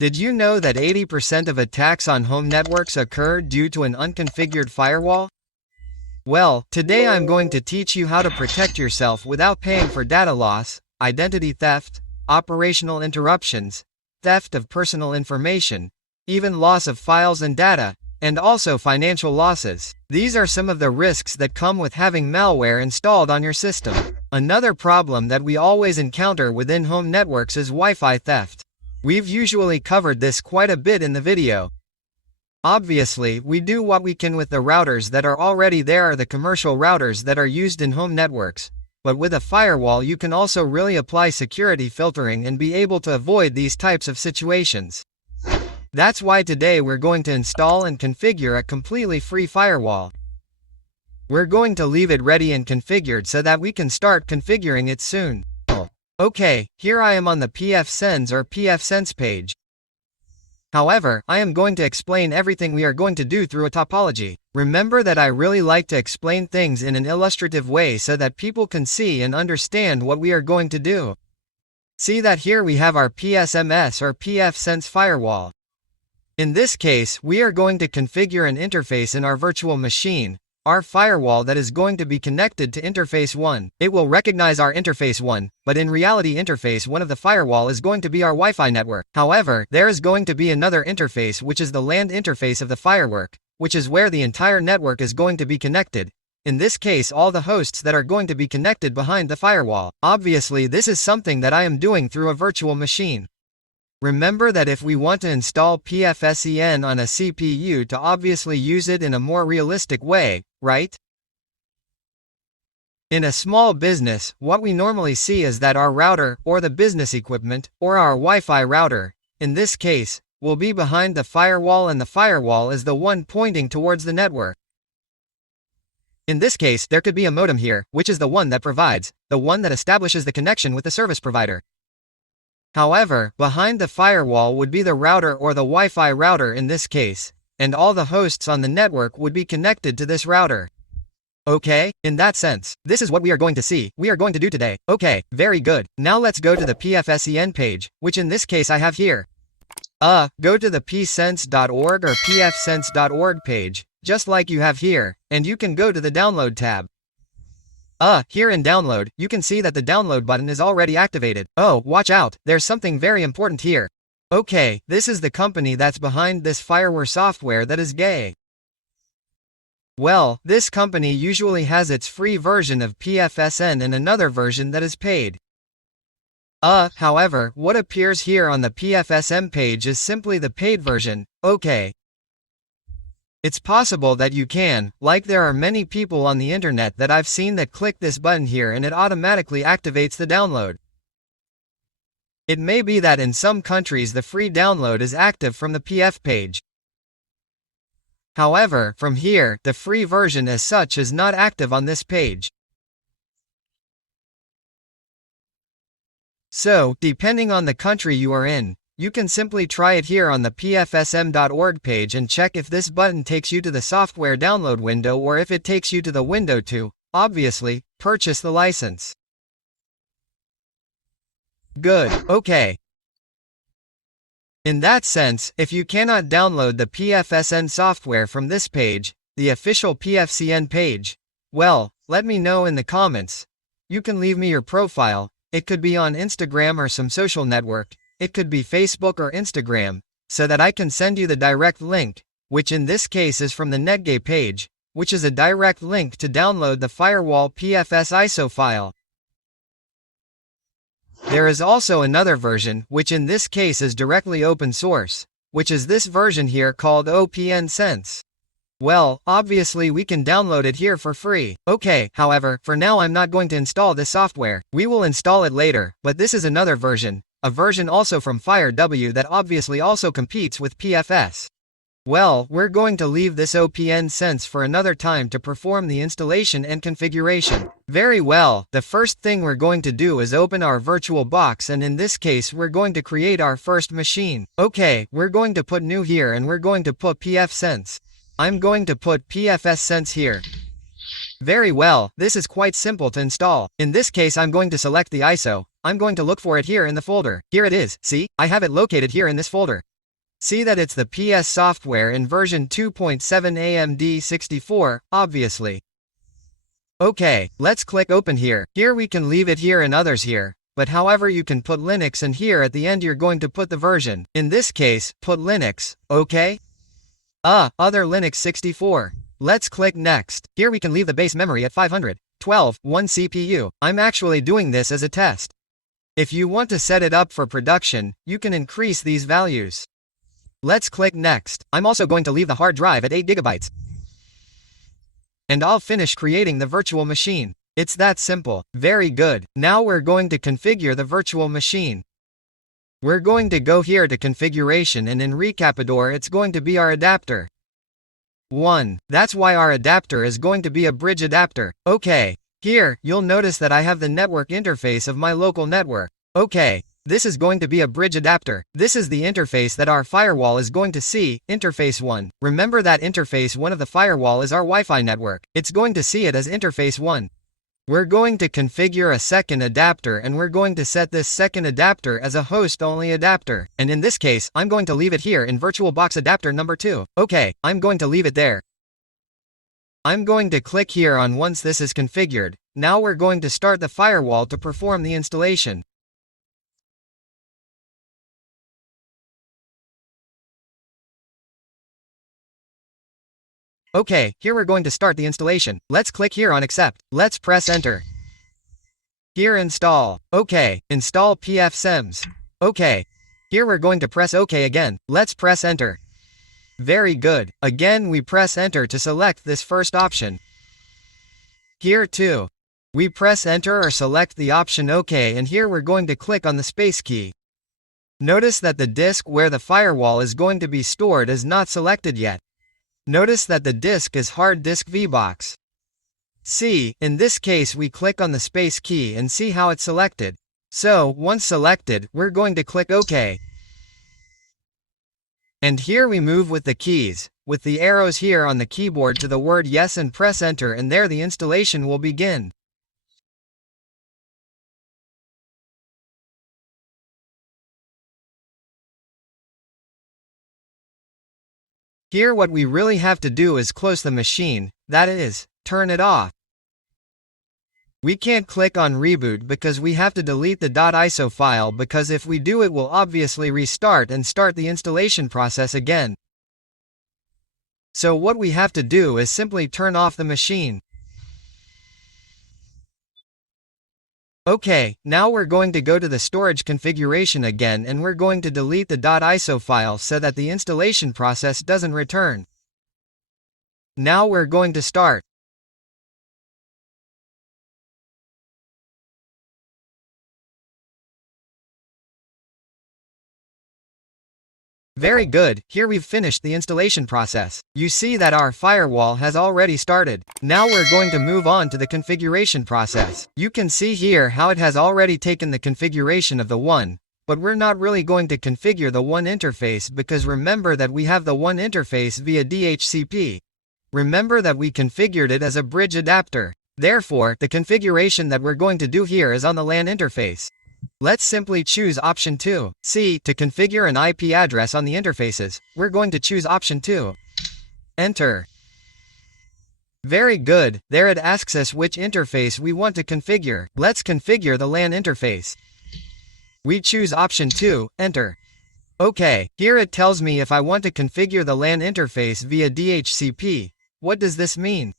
Did you know that 80% of attacks on home networks occur due to an unconfigured firewall? Well, today I'm going to teach you how to protect yourself without paying for data loss, identity theft, operational interruptions, theft of personal information, even loss of files and data, and also financial losses. These are some of the risks that come with having malware installed on your system. Another problem that we always encounter within home networks is Wi-Fi theft. We've usually covered this quite a bit in the video. Obviously, we do what we can with the routers that are already there or the commercial routers that are used in home networks. But with a firewall you can also really apply security filtering and be able to avoid these types of situations. That's why today we're going to install and configure a completely free firewall. We're going to leave it ready and configured so that we can start configuring it soon. Okay, here I am on the pfsense or pfsense page. However, I am going to explain everything we are going to do through a topology. Remember that I really like to explain things in an illustrative way so that people can see and understand what we are going to do. See that here we have our pfsense or pfsense firewall. In this case, we are going to configure an interface in our virtual machine, our firewall that is going to be connected to interface 1. It will recognize our interface 1, but in reality interface 1 of the firewall is going to be our Wi-Fi network. However, there is going to be another interface which is the LAN interface of the firewall, which is where the entire network is going to be connected. In this case all the hosts that are going to be connected behind the firewall. Obviously this is something that I am doing through a virtual machine. Remember that if we want to install pfSEN on a CPU to obviously use it in a more realistic way, right? In a small business, what we normally see is that our router, or the business equipment, or our Wi-Fi router, in this case, will be behind the firewall and the firewall is the one pointing towards the network. In this case, there could be a modem here, which is the one that provides, the one that establishes the connection with the service provider. However, behind the firewall would be the router or the Wi-Fi router in this case, and all the hosts on the network would be connected to this router. Okay, in that sense, this is what we are going to see, we are going to do today. Okay, very good. Now let's go to the pfSEN page, which in this case I have here. Go to the psense.org or pfsense.org page, just like you have here, and you can go to the download tab. Here in download, you can see that the download button is already activated. Oh, watch out, there's something very important here. Okay, this is the company that's behind this firewall software that is gay. Well, this company usually has its free version of pfSEN and another version that is paid. However, what appears here on the pfSEN page is simply the paid version. Okay. It's possible that you can, like there are many people on the internet that I've seen that click this button here and it automatically activates the download. It may be that in some countries the free download is active from the PF page. However, from here, the free version as such is not active on this page. So, depending on the country you are in, you can simply try it here on the pfsm.org page and check if this button takes you to the software download window or if it takes you to the window to, obviously, purchase the license. Good, okay. In that sense, if you cannot download the pfSEN software from this page, the official pfSEN page, well, let me know in the comments. You can leave me your profile, it could be on Instagram or some social network. It could be Facebook or Instagram, so that I can send you the direct link, which in this case is from the NetGay page, which is a direct link to download the firewall PFS ISO file. There is also another version, which in this case is directly open source, which is this version here called pfsense. Well, obviously we can download it here for free. Okay, however, for now I'm not going to install this software. We will install it later, but this is another version. A version also from FireW that obviously also competes with PFS. Well, we're going to leave this pfsense for another time to perform the installation and configuration. Very well, the first thing we're going to do is open our virtual box, and in this case we're going to create our first machine. Okay, we're going to put new here and we're going to put pfsense. I'm going to put pfSense here. Very well, this is quite simple to install. In this case I'm going to select the ISO. I'm going to look for it here in the folder. Here it is, see? I have it located here in this folder. See that it's the PS software in version 2.7 AMD64, obviously. Okay, let's click open here. Here we can leave it here and others here. But however you can put Linux, and here at the end you're going to put the version. In this case, put Linux, okay? Other Linux 64. Let's click next. Here we can leave the base memory at 512, 1 CPU. I'm actually doing this as a test. If you want to set it up for production, you can increase these values. Let's click next. I'm also going to leave the hard drive at 8 GB. And I'll finish creating the virtual machine. It's that simple. Very good. Now we're going to configure the virtual machine. We're going to go here to configuration, and in Recapador it's going to be our adapter 1. That's why our adapter is going to be a bridge adapter. Okay. Here, you'll notice that I have the network interface of my local network. Okay. This is going to be a bridge adapter. This is the interface that our firewall is going to see, interface 1. Remember that interface 1 of the firewall is our Wi-Fi network. It's going to see it as interface 1. We're going to configure a second adapter, and we're going to set this second adapter as a host-only adapter. And in this case, I'm going to leave it here in VirtualBox adapter number 2. Okay, I'm going to leave it there. I'm going to click here on once this is configured. Now we're going to start the firewall to perform the installation. Okay, here we're going to start the installation. Let's click here on accept. Let's press enter. Here install. Okay, install pfsense. Okay. Here we're going to press OK again. Let's press enter. Very good. Again we press enter to select this first option. Here too. We press enter or select the option OK, and here we're going to click on the space key. Notice that the disk where the firewall is going to be stored is not selected yet. Notice that the disk is hard disk VBox. See, in this case we click on the space key and see how it's selected. So, once selected, we're going to click OK. And here we move with the keys, with the arrows here on the keyboard to the word yes, and press enter, and there the installation will begin. Here what we really have to do is close the machine, that is, turn it off. We can't click on reboot because we have to delete the .iso file, because if we do it will obviously restart and start the installation process again. So what we have to do is simply turn off the machine. Okay, now we're going to go to the storage configuration again, and we're going to delete the .iso file so that the installation process doesn't return. Now we're going to start. Very good, here we've finished the installation process. You see that our firewall has already started. Now we're going to move on to the configuration process. You can see here how it has already taken the configuration of the 1, but we're not really going to configure the 1 interface, because remember that we have the 1 interface via DHCP. Remember that we configured it as a bridge adapter. Therefore, the configuration that we're going to do here is on the LAN interface. Let's simply choose option 2. See, to configure an IP address on the interfaces, we're going to choose option 2. Enter. Very good, there it asks us which interface we want to configure. Let's configure the LAN interface. We choose option 2, enter. Okay, here it tells me if I want to configure the LAN interface via DHCP. What does this mean?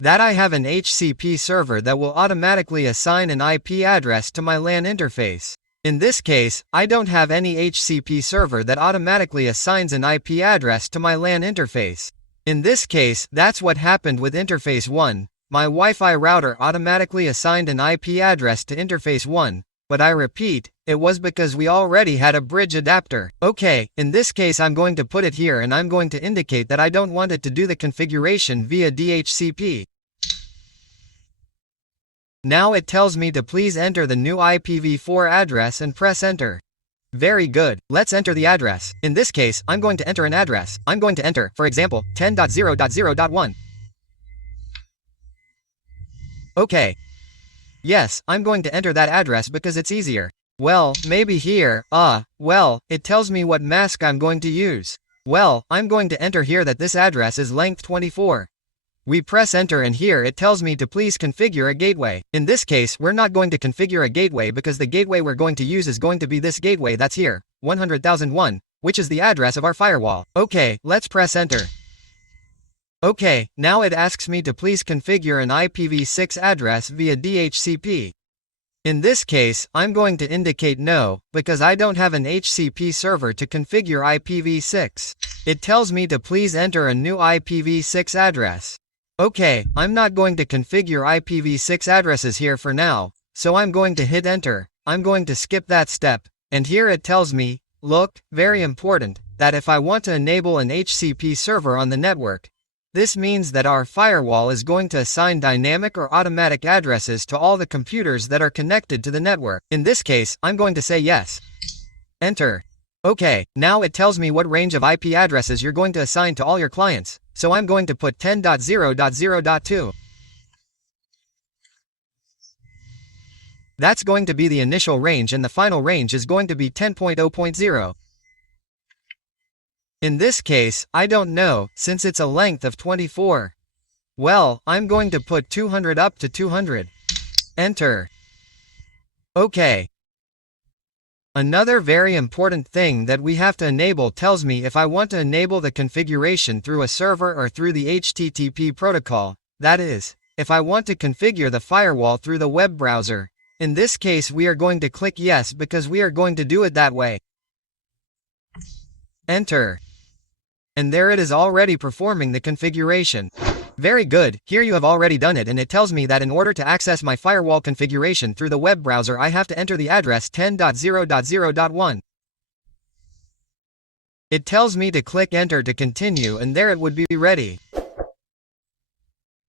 That I have an HCP server that will automatically assign an IP address to my LAN interface. In this case, I don't have any HCP server that automatically assigns an IP address to my LAN interface. In this case, that's what happened with interface 1. My Wi-Fi router automatically assigned an IP address to interface 1, but I repeat, it was because we already had a bridge adapter. Okay, in this case I'm going to put it here, and I'm going to indicate that I don't want it to do the configuration via DHCP. Now it tells me to please enter the new IPv4 address and press enter. Very good, let's enter the address. In this case, I'm going to enter an address. I'm going to enter, for example, 10.0.0.1. Okay. Yes, I'm going to enter that address because it's easier. Well, maybe here. Well, it tells me what mask I'm going to use. Well, I'm going to enter here that this address is length 24. We press enter and here it tells me to please configure a gateway. In this case, we're not going to configure a gateway because the gateway we're going to use is going to be this gateway that's here, 100,001, which is the address of our firewall. Okay, let's press enter. Okay, now it asks me to please configure an IPv6 address via DHCP. In this case, I'm going to indicate no, because I don't have an HCP server to configure IPv6. It tells me to please enter a new IPv6 address. Okay, I'm not going to configure IPv6 addresses here for now, so I'm going to hit enter. I'm going to skip that step, and here it tells me, look, very important, that if I want to enable an HCP server on the network, this means that our firewall is going to assign dynamic or automatic addresses to all the computers that are connected to the network. In this case, I'm going to say yes. Enter. Okay, now it tells me what range of IP addresses you're going to assign to all your clients, so I'm going to put 10.0.0.2. That's going to be the initial range and the final range is going to be 10.0.0. In this case, I don't know, since it's a length of 24. Well, I'm going to put 200 up to 200. Enter. Okay. Another very important thing that we have to enable tells me if I want to enable the configuration through a server or through the HTTP protocol. That is, if I want to configure the firewall through the web browser. In this case, we are going to click yes because we are going to do it that way. Enter. And there it is already performing the configuration. Very good, here you have already done it and it tells me that in order to access my firewall configuration through the web browser I have to enter the address 10.0.0.1. It tells me to click enter to continue and there it would be ready.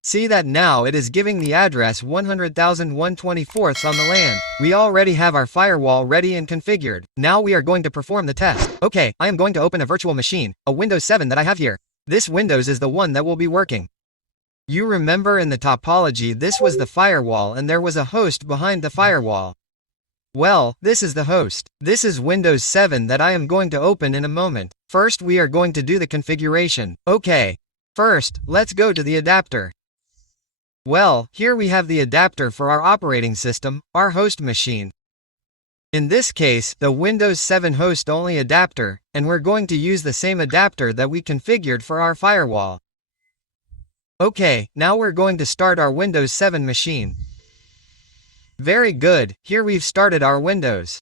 See that now it is giving the address 100,124 on the LAN. We already have our firewall ready and configured. Now we are going to perform the test. Okay, I am going to open a virtual machine, a Windows 7 that I have here. This Windows is the one that will be working. You remember in the topology this was the firewall and there was a host behind the firewall. Well, this is the host. This is Windows 7 that I am going to open in a moment. First we are going to do the configuration. Okay. First, let's go to the adapter. Well, here we have the adapter for our operating system, our host machine. In this case, the Windows 7 host only adapter, and we're going to use the same adapter that we configured for our firewall. Okay, now we're going to start our Windows 7 machine. Very good, here we've started our Windows.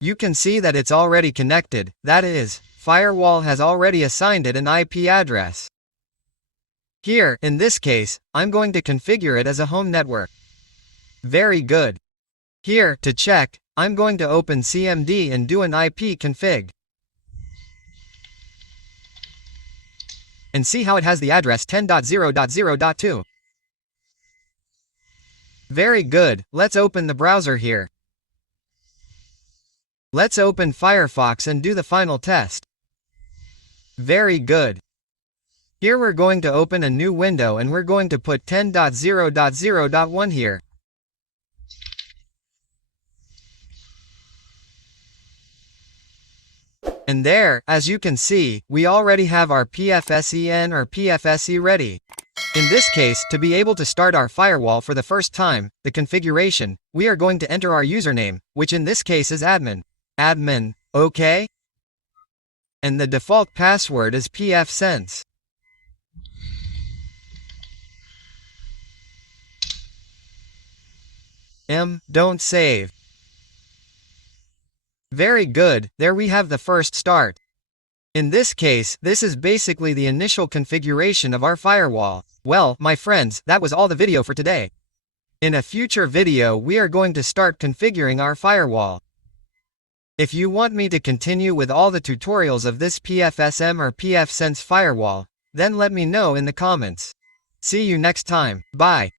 You can see that it's already connected, that is, firewall has already assigned it an IP address. Here, in this case, I'm going to configure it as a home network. Very good. Here, to check, I'm going to open CMD and do an IP config. And see how it has the address 10.0.0.2. Very good, let's open the browser here. Let's open Firefox and do the final test. Very good. Here we're going to open a new window and we're going to put 10.0.0.1 here. And there, as you can see, we already have our pfSEN or pfSE ready. In this case, to be able to start our firewall for the first time, the configuration, we are going to enter our username, which in this case is admin. Admin, okay? And the default password is pfsense. Don't save. Very good, there we have the first start. In this case, this is basically the initial configuration of our firewall. Well, my friends, that was all the video for today. In a future video we are going to start configuring our firewall. If you want me to continue with all the tutorials of this pfSM or pfSense firewall, then let me know in the comments. See you next time, bye.